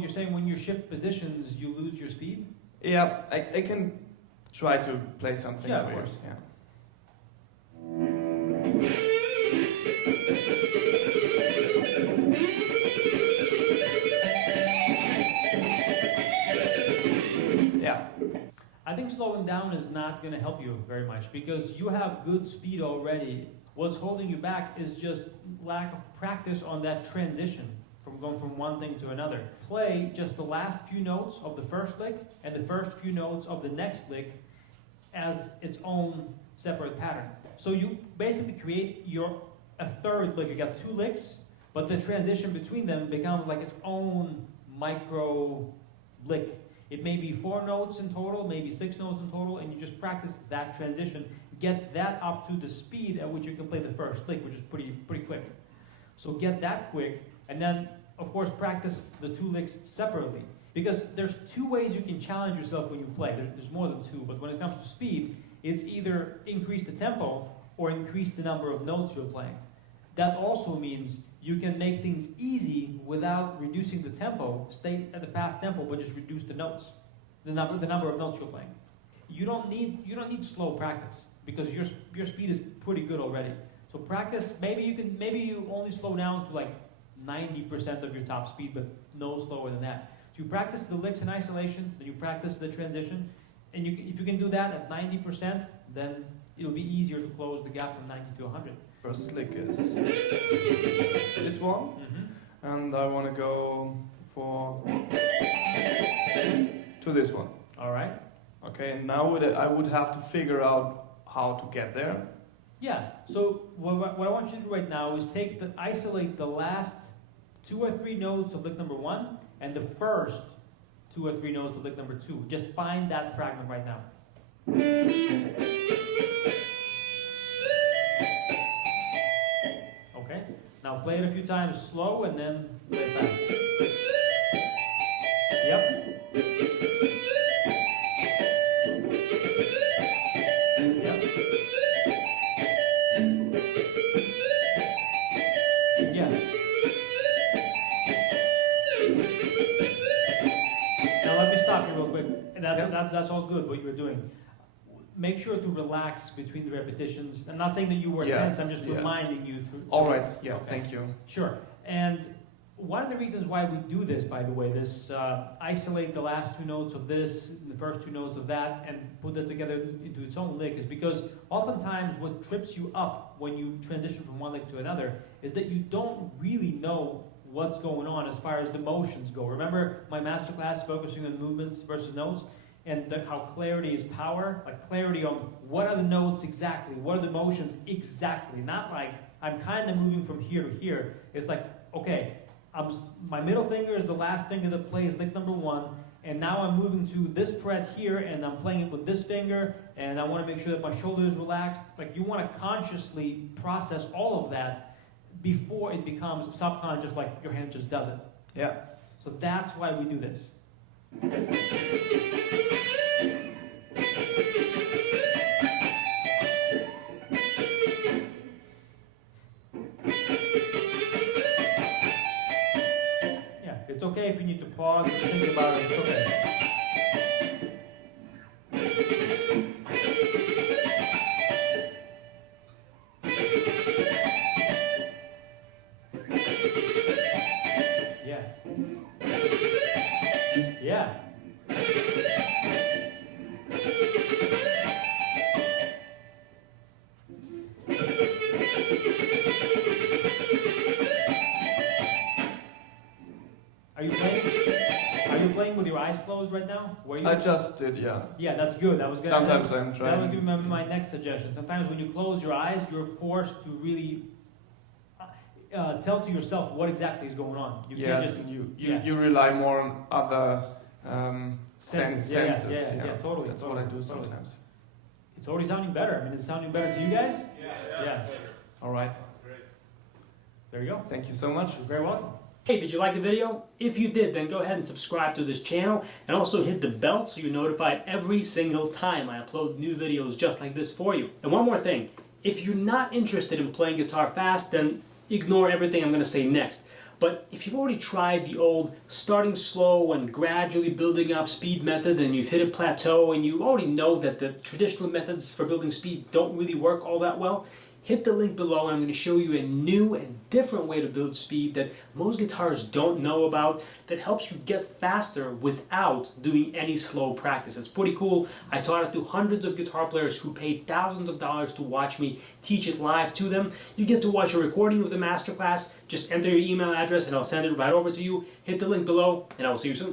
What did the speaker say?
you're saying when you shift positions, you lose your speed? Yeah, I can try to play something. Yeah, of weird. course. Yeah. Yeah. I think slowing down is not going to help you very much because you have good speed already. What's holding you back is just lack of practice on that transition from going from one thing to another. Play just the last few notes of the first lick and the first few notes of the next lick as its own separate pattern. So you basically create a third lick. You got two licks, but the transition between them becomes like its own micro lick. It may be 4 notes in total, maybe 6 notes in total, and you just practice that transition. Get that up to the speed at which you can play the first lick, which is pretty quick. So get that quick, and then, of course, practice the 2 licks separately. Because there's 2 ways you can challenge yourself when you play. There's more than 2, but when it comes to speed, it's either increase the tempo or increase the number of notes you're playing. That also means you can make things easy without reducing the tempo, stay at the fast tempo, but just reduce the notes, the number of notes you're playing. You don't need slow practice because your speed is pretty good already. So practice. Maybe you only slow down to like 90% of your top speed, but no slower than that. So you practice the licks in isolation, then you practice the transition, and if you can do that at 90%, then it'll be easier to close the gap from 90 to 100. First lick is this one, Mm-hmm. and I want to go to this one. All right. Okay, and now I would have to figure out how to get there. Yeah. So what I want you to do right now is isolate the last 2 or 3 notes of lick number 1 and the first 2 or 3 notes of lick number 2. Just find that fragment right now. Okay. Now play it a few times slow and then play it fast. Yep. Yep. Yeah. Now let me stop you real quick. And that's all good what you were doing. Make sure to relax between the repetitions. I'm not saying that you were tense, I'm just reminding you to... All right, yeah, okay. Thank you. Sure. And one of the reasons why we do this, by the way, this isolate the last 2 notes of this, the first 2 notes of that, and put that together into its own lick is because oftentimes what trips you up when you transition from one lick to another is that you don't really know what's going on as far as the motions go. Remember my masterclass focusing on movements versus notes? And how clarity is power, like clarity on what are the notes exactly, what are the motions exactly, not like I'm kind of moving from here to here. It's like, okay, my middle finger is the last finger that plays lick number 1, and now I'm moving to this fret here, and I'm playing it with this finger, and I want to make sure that my shoulder is relaxed. Like you want to consciously process all of that before it becomes subconscious, like your hand just does it. Yeah. So that's why we do this. Yeah, it's okay if you need to pause and think about it. It's okay. Yeah. Yeah. Are you playing with your eyes closed right now? I just did, yeah. Yeah, that's good. Sometimes I'm trying. That was going to be my next suggestion. Sometimes when you close your eyes, you're forced to really tell to yourself what exactly is going on. You can't just... You rely more on other senses. Yeah, totally. That's what I do sometimes. It's already sounding better. I mean, is it sounding better to you guys? Yeah. All right. There you go. Thank you so much. You're very welcome. Hey, did you like the video? If you did, then go ahead and subscribe to this channel and also hit the bell so you're notified every single time I upload new videos just like this for you. And one more thing, if you're not interested in playing guitar fast, then ignore everything I'm going to say next. But if you've already tried the old starting slow and gradually building up speed method, and you've hit a plateau and you already know that the traditional methods for building speed don't really work all that well, hit the link below and I'm going to show you a new and different way to build speed that most guitarists don't know about, that helps you get faster without doing any slow practice. It's pretty cool. I taught it to hundreds of guitar players who paid thousands of dollars to watch me teach it live to them. You get to watch a recording of the masterclass. Just enter your email address and I'll send it right over to you. Hit the link below and I will see you soon.